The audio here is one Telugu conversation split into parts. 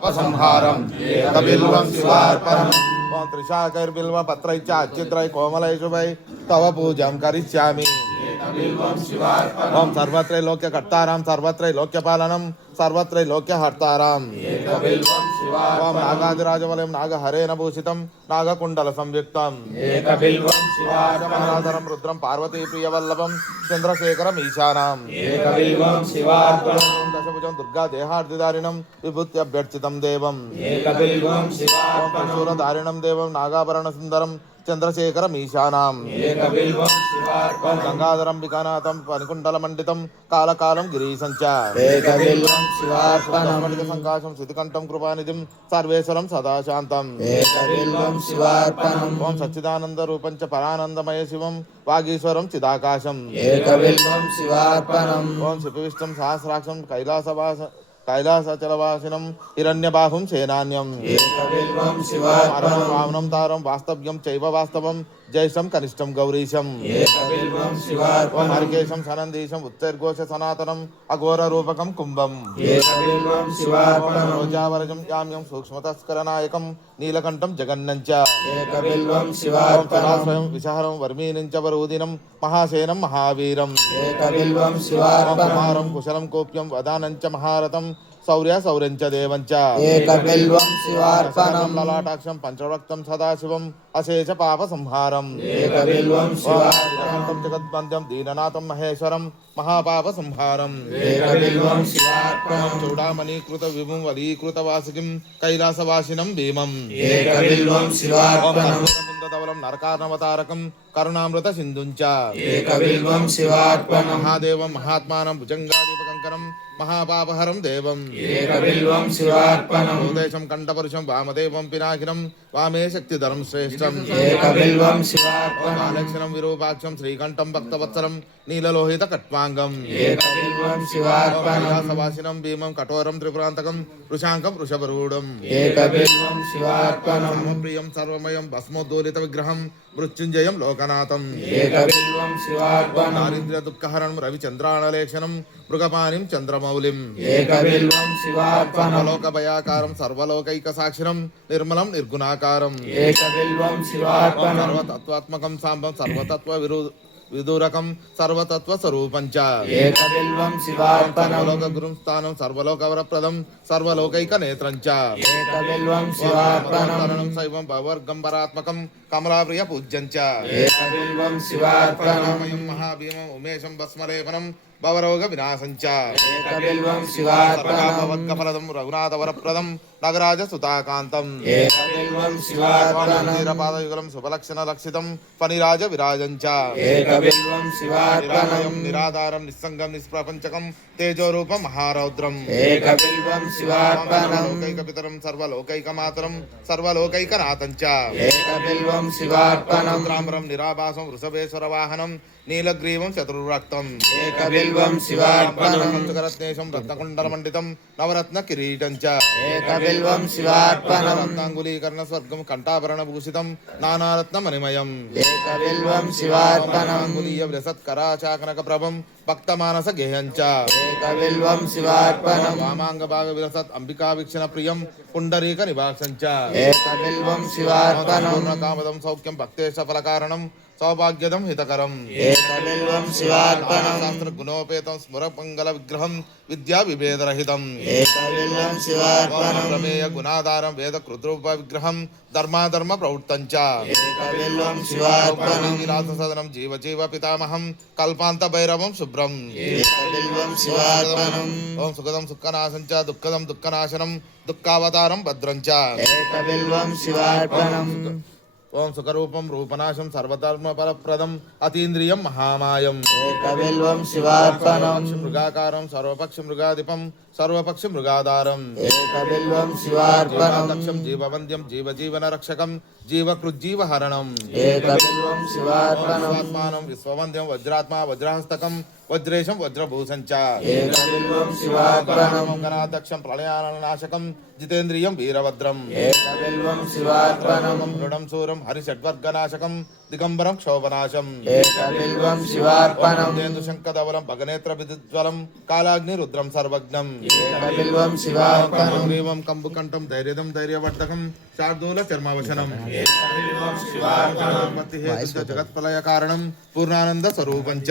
अपसंहारम् एकबिल्वं शिवार्पणम् ओम त्रिशाकैर्बिल्व पत्रैश्च अच्छिद्रै कोमलै शुभै तव पूजां करिष्यामि ओम सर्वत्रैलोक्यकर्तारां सर्वत्रैलोक्यपालनं सर्वत्रैलोक्यहर्तारां ओम नागादिराजवलयं नागहरेण भूषितं नागकुण्डल संयुक्तं एकबिल्वं रुद्रं पार्वतीप्रियवल्लभं चन्द्रशेखरम् ईशानाम् एकबिल्वं शिवार्पणम् दशभुजं दुर्गा देहार्दिदारिणं विभूत्यभ्यर्चितं देवम् एकबिल्वं शिवार्पणम् शूरधारिणं देवं नागाभरणसुन्दरं चंद्रशेखरम ईशानाम एकबिल्वं शिवार्पणम् गंगाधरं विकानाथं पनिकुण्डलमण्डितं कालकालं गिरीशञ्च एकबिल्वं शिवार्पणम् संकाशं सिद्धिकण्ठं कृपानिधिं सर्वेश्वरं सदा शान्तम् एकबिल्वं शिवार्पणम् ओम सच्चिदानन्दरूपं च परानन्दमय शिवं वागीश्वरं चिदाकाशम् एकबिल्वं शिवार्पणम् ओम शिवविष्णुं सहस्राक्षं कैलासचलवासिनं हिरण्यबाहुं सेनान्यम् एकबिल्वं शिवार्पणम् वामनं तारं वास्तव्यं चैव वास्तवं जयशं कनिष्ठं गौरीशम् एकबिल्वं शिवार्पणम् हरिकेशं सनन्दीशं उत्तैर्घोष सनातनम् अघोररूपकं कुम्भम् एकबिल्वं शिवार्पणम् रोजावरजं याम्यं सूक्ष्मतस्करनायकं नीलकण्ठं जगन्नं च एकबिल्वं शिवार्पणम् स्वयं विषहरं वर्मीनं च वरूदिनं महासेनं महावीरम् एकबिल्वं शिवार्पणम् कुशलं कोप्यं वदानं च महारथं शौर्यं च देवं च एकबिल्वं शिवार्पणम् ललाटाक्षं पंचवक्त्रं सदाशिवम् अशेष पाप संहारम् एकबिल्वं शिवार्पणम् जगद्वन्द्यं दीननाथं महेश्वरं महापाप संहारम् एकबिल्वं शिवार्पणम् चूडामणिकृत विभुं वलीकृत वासिकिं कैलासवासिनं भीमम् एकबिल्वं शिवार्पणम् कुन्दधवलं नरकार्णवतारकं करुणामृत सिन्धुं च एकबिल्वं शिवार्पणम् महादेवं महात्मानं भुजङ्गाधिपकङ्कणं महापापहरं देवम् एकबिल्वं शिवार्पणम् भूतेशं कंठपुरुषं वामदेवं पिनाकिनं वामे शक्तिधरं श्रेष्ठम् एकबिल्वं शिवार्पणम् आलक्षणं विरूपाक्षं श्रीकण्ठं भक्तवत्सलं नीललोहितकट्वाङ्गम् एकबिल्वं शिवार्पणम् सवासिनं भीमं कठोरं त्रिपुरान्तकं वृषाङ्कं वृषभरूढम् एकबिल्वं शिवार्पणम् प्रियं सर्वमयं भस्मोद्धूलितविग्रहं मृत्युञ्जयं लोकनाथम् एकबिल्वं शिवार्पणम् दारिद्र्य दुःखहरणं रविचन्द्राणलेक्षणं मृगपानिं चन्द्रमौलिम् एकबिल्वं शिवार्पणम् लोकभयाकारं सर्वलोकैकसाक्षिणं निर्मलं निर्गुणाकारम् एकबिल्वं शिवार्पणम् सर्वतत्त्वात्मकं साम्बं सर्वतत्त्वविदूरकं सर्वतत्त्वस्वरूपं च एकबिल्वं शिवार्पणम् सर्वलोकगुरुं स्थानं सर्वलोकवरप्रदं सर्वलोकैकनेत्रं च एकबिल्वं शिवार्पणम् शैवं भववर्गम्बरात्मकं कमलाप्रिय पूज्यं च एकबिल्वं शिवार्पणम् महाभीमम् उमेशं भस्मलेपनं भवरोग विनाशं च एकबिल्वं शिवार्पणम् कफलदं रघुनाथवरप्रदं नगराज सुताकान्तम् एकबिल्वं शिवार्पणम् निरपादयुगलं शुभलक्षणलक्षितं फणिराज विराजं च एकबिल्वं शिवार्पणम् निराधारं निस्संगं निष्प्रपञ्चकं तेजोरूपं महारौद्रम् एकबिल्वं शिवार्पणम् लोकैकपितरं सर्वलोकैकमातरं सर्वलोकैकनाथं च एकबिल्वं शिवार्पणम् रामरं निराभासं वृषभेश्वरवाहनं नीलग्रीवं चतुर्रक्तम् एकबिल्वं शिवार्पणम् पंचरत्नेशं रत्नकुण्डलमण्डितं नवरत्न किरीटं च एकबिल्वं शिवार्पणम् रत्नाङ्गुलीकर्णस्वर्गं कण्ठाभरणभूषितं नानारत्नमणिमयम् एकबिल्वं शिवार्पणम् अङ्गुलीय विलसत्कराचाकनकप्रभं भक्तमानस गेहं च एकबिल्वं शिवार्पणम् वामाङ्गभागविलसत् अम्बिकावीक्षणप्रियं पुण्डरीकनिवासं च एकबिल्वं शिवार्पणम् कामदं सौख्यं भक्तेशफलकारणं सौभाग्यदं हितकरम् एकबिल्वं शिवार्पणम् शास्त्रगुणोपेतं स्मरमङ्गलविग्रहं विद्याविभेदरहितम् एकबिल्वं शिवार्पणम् प्रमेय गुणाधारं वेदकृतरूपविग्रहं धर्माधर्म प्रवृत्तं च एकबिल्वं शिवार्पणम् विलाससदनं जीवजीव पितामहं कल्पान्तभैरवं शुभ्रम् एकबिल्वं शिवार्पणम् ओम सुखदं सुखनाशं च दुःखदं दुःखनाशनं दुःखावतारं भद्रं च एकबिल्वं शिवार्पणम् ओम सुखरूपं रूपनाशं सर्वधर्मफलप्रदं अतीन्द्रियं महामायम् एकबिल्वं शिवार्पणम् मृगाकारं सर्वपक्षमृगाधिपं सर्वपक्षमृगाधारं एकबिल्वं शिवार्पणम् जीववन्द्यं जीवजीवनरक्षकं जीवकृज्जीवहरणम् एकबिल्वं शिवार्पणम् आत्मानं विश्ववन्द्यं वज्रात्मा वज्रहस्तकं వజ్రేశం వజ్రభూషం చ ఏకబిల్వం శివార్పణం గణాధ్యక్షం ప్రళయానాశకం జితేంద్రియం వీరభద్రం ఏకబిల్వం శివార్పణం మృడం శూరం హరిషడ్వర్గనాశకం దిగంబరం క్షోభనాశం ఏకబిల్వం శివార్పణం దేందు శంఖధవలం భగనేత్ర విద్యుజ్వలం కాలాగ్ని రుద్రం సర్వజ్ఞం ఏకబిల్వం శివార్పణం గ్రీవం కంబుకంఠం ధైర్యదం ధైర్యవర్ధకం శార్దూల చర్మావశనం జగత్ప్రలయ కారణం పూర్ణానంద స్వరూపం చ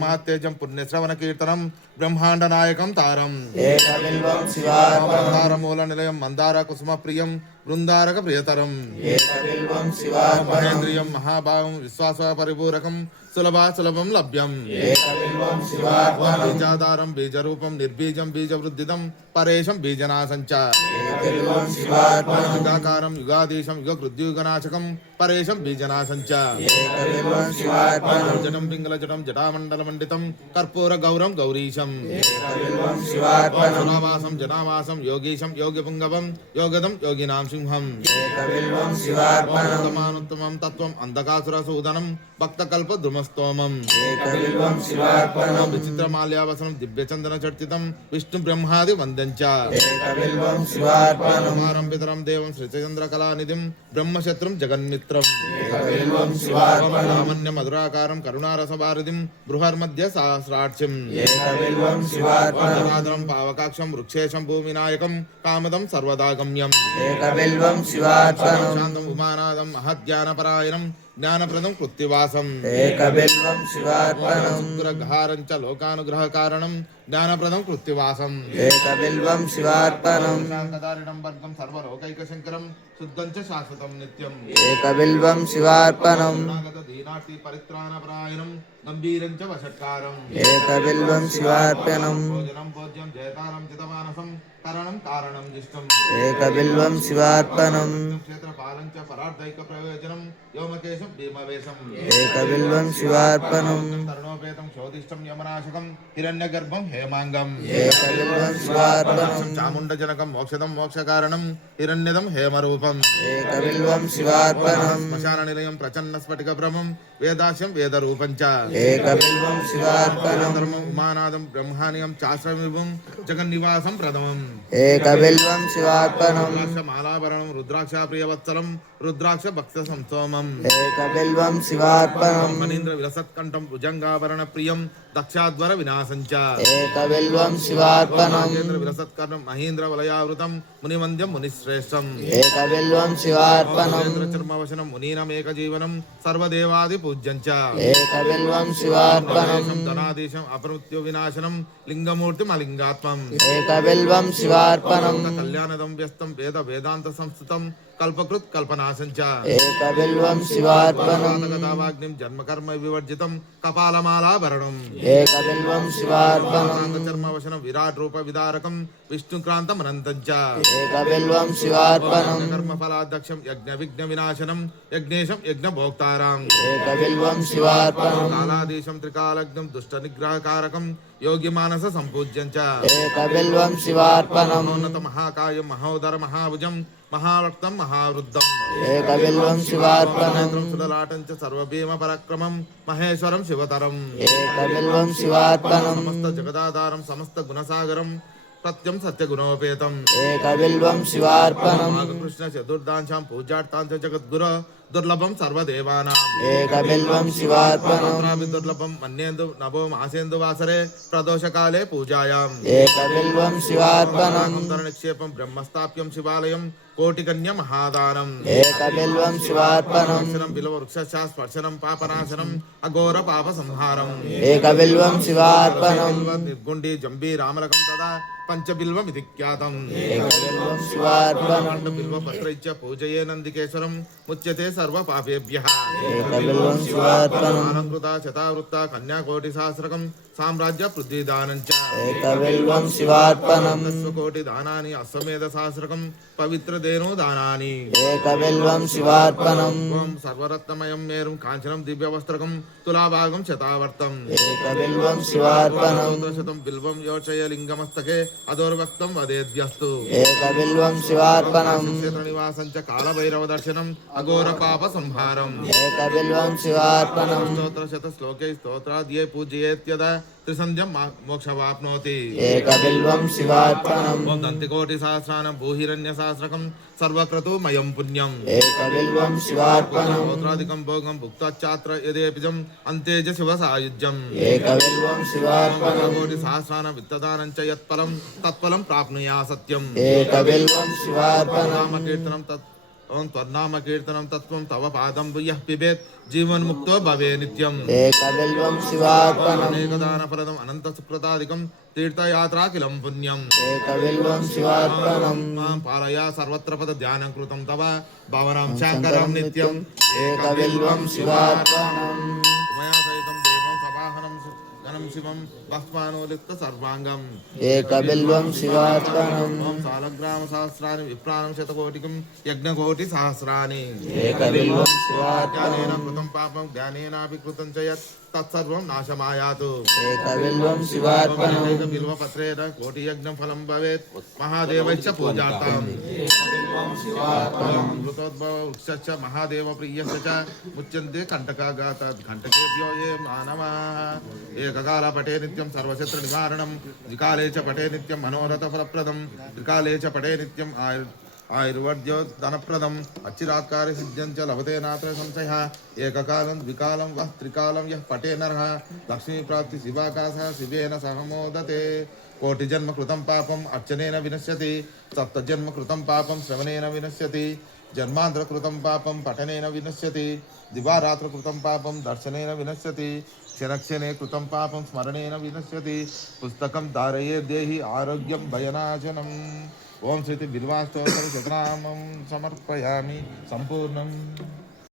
మహత్తేజం పుణ్యశ్రవణ కీర్తనం బ్రహ్మాండ నాయకం తారం ఏకబిల్వం శివార్పణం తారమూల నిలయం మందార కుసుమ ప్రియం బృందారక ప్రియతరం ఏకబిల్వం శివార్పణం మహేంద్రియం మహాభావం విశ్వాస పరిపూరకం సులభం లభ్యం ఏకబిల్వం శివార్పణం బీజాధారం బీజరూపం నిర్బీజం బీజవృద్ధిదం పరేశం బీజనాశం చ ఏకబిల్వం శివార్పణం యుగాకారం యుగాధీశం యుగకృద్యుగనాశకం పరేశం బీజనాశం చ ఏకబిల్వం శివార్పణం జడం పింగళజటం జటామండల మండితం కర్పూర గౌరం గౌరీశం ఏకబిల్వం శివార్పణం సునావాసం జనావాసం యోగీశం యోగిపుంగవం యోగదం యోగినాం సింహం ఏకబిల్వం శివార్పణం ఉత్తమానుత్తమం తత్వం అంధకాసురసూదనం భక్తకల్ప ద్రుమస్తోమం ఏకబిల్వం శివార్పణం విచిత్రమాల్యావసనం దివ్యచందన చర్చితం విష్ణు బ్రహ్మాది వందంచ ఏకబిల్వం శివార్పణం కుమారం పితరం దేవం శ్రీచంద్ర కళానిధిం బ్రహ్మశత్రుం జగన్మిత్రం ఏకబిల్వం శివార్పణం లావణ్య మధురాకారం కరుణారసవారిధిం బృహర్మధ్య సహస్రాక్షిం ఏకబిల్వం శివార్పణం జనాదరం పావకాక్షం వృక్షేశం భూమినాయకం కామదం సర్వదాగమ్యం ఏకబిల్వం శివార్పణం శాంతం ఉమానాదం మహద్జ్ఞానపరాయణం జ్ఞానప్రదం కృత్తివాసం ఏకబిల్వం శివార్పణం శుక్రగ్రహారం చ లోకానుగ్రహ కారణం జ్ఞానప్రదం కృత్తివాసం ఏకబిల్వం శివార్పణం శాంతదారిణం వర్గం సర్వలోకైక శంకరం శుద్ధం చ శాశ్వతం నిత్యం ఏకబిల్వం శివార్పణం శరణాగత దీనార్తి పరిత్రాణపరాయణం గంభీరం చ వషట్కారం ఏకబిల్వం శివార్పణం భోజనం భోజ్యం జయతారం చితమానసం కరణం కారణం జిష్టం ఏకబిల్వం శివార్పణం క్షేత్రపాలం చ పరార్థైక ప్రయోజనం వ్యోమకేశం భీమవేశం ఏకబిల్వం శివార్పణం తరుణోపేతం శోధిష్టం యమనాశకం హిరణ్యగర్భం హేమాంగం ఏకబిల్వం శివార్పణం చాముండజనకం మోక్షదం మోక్షకారణం హిరణ్యదం హేమరూపం ఏకబిల్వం శివార్పణం శ్మశాన నిలయం ప్రచన్న స్ఫటిక భ్రమం వేదాశ్యం వేదరూపం చ ఏకబిల్వం శివార్పణం ధర్మం ఉమానాదం బ్రహ్మానియం చాశ్రమిభం జగన్నివాసం ప్రథమం ఏకబిల్వం శివార్పణం రుద్రాక్ష మాలాభరణం రుద్రాక్ష ప్రియవత్సలం రుద్రాక్ష భక్త సంసోమం ఏకబిల్వం శివార్పణం మణీంద్ర విలసత్కంఠం భుజంగాభరణ ప్రియం దక్షాధ్వర వినాశం చ ఏకబిల్వం శివార్పణం నాగేంద్ర విలసత్కర్ణం మహేంద్ర వలయావృతం మునివంద్యం మునిశ్రేష్టం ఏకబిల్వం శివార్పణం చర్మవశనం మునీనమేక జీవనం సర్వదేవాది పూజ్యం చ ఏకబిల్వం శివార్పణం ధనాదేశం అపమృత్యు వినాశనం లింగమూర్తిం అలింగాత్మం ఏకబిల్వం శివార్పణం కళ్యాణదం వ్యస్తం వేద వేదాంత సంస్థితం కల్పకృత్ కల్పనాశం చ ఏకబిల్వం శివార్పణం వాగ్నిం జన్మకర్మ వివర్జితం కపాలమాలాభరణం ఏకబిల్వం శివార్పణం చర్మవశనం విరాట్ రూప విదారకం విష్ణుక్రాంతం అనంతం చ ఏకబిల్వం శివార్పణం కర్మఫలాధ్యక్షం యజ్ఞ విఘ్న వినాశనం యజ్ఞేశం యజ్ఞ భోక్తారాం ఏకబిల్వం శివార్పణం కాలాదేశం త్రికాలజ్ఞం దుష్ట నిగ్రహకారకం యోగి మానస సంపూజ్యం చ ఏకబిల్వం శివార్పణం మహోన్నత మహాకాయం మహోదర మహాభుజం మహావక్తం మహావృద్ధం ఏకబిల్వం శివార్పణం సులలాటం చ సర్వభీమ పరాక్రమం మహేశ్వరం శివతరం ఏకబిల్వం శివార్పణం సమస్త జగదాధారం సమస్త గుణసాగరం సత్యం సత్యగుణోపేతం ఏకబిల్వం శివార్పణం కృష్ణ చతుర్దాంశాం పూజార్థాంచ జగద్గుర దుర్లభం సర్వదేవానాం ఏకబిల్వం శివార్పణం దుర్లభం మన్యేందు నభో మాసేందు వాసరే ప్రదోషకాలే పూజాయాం ఏకబిల్వం శివార్పణం నిక్షేపం బ్రహ్మస్థాప్యం శివాలయం కోటికన్య మహాదానం ఏకబిల్వం శివార్పణం దర్శనం బిలవ వృక్ష స్పర్శనం పాపనాశనం అఘోర పాప సంహారం ఏకబిల్వం శివార్పణం నిర్గుండి జంబీ రామలకం తదా పంచబిల్వమితి ఖ్యాతం ఏకబిల్వం శివార్పణం బిల్వ పత్రైత్య పూజయే నందికేశ్వరం ముచ్యతే సర్వ పాపేభ్యః ఏకబిల్వం శివార్పణం అలంకృత శతావృత్త కన్యాకోటి సహస్రకం సామ్రాజ్య పృథ్వీదానం చ ఏకబిల్వం శివార్పణం కోటి దానాని అశ్వమేధ సహస్రకం పవిత్రదేనో దానాని ఏకబిల్వం శివార్పణం ఓం సర్వరత్నమయం మేరుం కాంచనం దివ్యవస్త్రకం తులాభాగం శతావర్తం ఏకబిల్వం శివార్పణం శతం బిల్వం యోచయ లింగమస్తకే అదోర్వక్తం వదేద్యస్తు ఏకబిల్వం శివార్పణం క్షేత్ర నివాసం చ కాలభైరవ దర్శనం అఘోర పాప సంహారం ఏకబిల్వం శివార్పణం స్తోత్ర శత శ్లోకై స్తోత్రాద్యే పూజయేత్యదా త్రిసంధ్యం మోక్షవాప్నోతి ఏకబిల్వం శివార్పణం ఓం దంతికోటి సహస్రానం భూహిరణ్య సహస్రకం సర్వక్రతుమయం పుణ్యం ఏకబిల్వం శివార్పణం స్తోత్రాదికం భోగం భుక్తాచాత్ర యదేపిజం అంతేజ శివ సాయుజ్యం ఏకబిల్వం శివార్పణం కోటి సహస్రానం విత్తదానం చ యత్ఫలం తత్ఫలం ప్రాప్నుయా సత్యం ఏకబిల్వం శివార్పణం నామ కీర్తనం ఓం త్వన్నామ కీర్తనం తత్వం తవ పాదం భూయః పిబేత్ జీవన్ముక్తో భవే నిత్యం ఏకబిల్వం శివార్పణం అనేకదాన ఫలదం అనంత సుకృతాదికం తీర్థయాత్రాఖిలం పుణ్యం ఏకబిల్వం శివార్పణం మాం పాలయ సర్వత్ర పద ధ్యానం కృతం తవ భవనం శంకరం నిత్యం ఏకబిల్వం శివార్పణం ఉమయా సహితం దేవం సవాహనం గణం శివం భస్మానోలిప్త సర్వాంగం ఏకబిల్వం శివార్పణం ఓం సాలగ్రామ సహస్రాని విప్రాణం శతకోటికం యజ్ఞకోటి సహస్రాని ఏకబిల్వం శివార్పణం జ్ఞానేన కృతం పాపం జ్ఞానేనాపి కృతం చ యత్ తత్సర్వం నాశమాయాతు ఏకబిల్వం శివార్పణం బిల్వపత్రేణ కోటి యజ్ఞం ఫలం భవేత్ మహాదేవైశ్చ పూజార్థం మృతోద్భవ వృక్షశ్చ మహాదేవ ప్రియశ్చ చ ముచ్యంతే కంటకాగాత కంటకేభ్యో ఏ మానవా ఏకకాల పటే నిత్యం సర్వశత్రు నివారణం ద్వికాలే చ పటే నిత్యం మనోరథ ఫలప్రదం త్రికాలే చ పటే నిత్యం ఆయుర్వర్ధ్యో ధనప్రదం అచ్చిరాత్కారి సిద్ధ్యం చ లభతే నాత్ర సంశయ ఏకకాలం ద్వికాలం వః త్రికాలం యః పటే నరః లక్ష్మీప్రాప్తి శివాకాశः శివేన సహ మోదతే కోటి జన్మ కృతం పాపం అర్చనేన వినశ్యతి సప్తజన్మ కృతం పాపం శ్రవణేన వినశ్యతి జన్మాంతర కృతం పాపం పఠనేన వినశ్యతి దివారాత్ర కృతం పాపం దర్శనేన వినశ్యతి క్షణక్షణే కృతం పాపం స్మరణేన వినశ్యతి పుస్తకం ధారయే దేహి ఆరోగ్యం భయనాశనం ఓం శ్రీ బిల్వాస్తోత్ర శతనామం సమర్పయామి సంపూర్ణం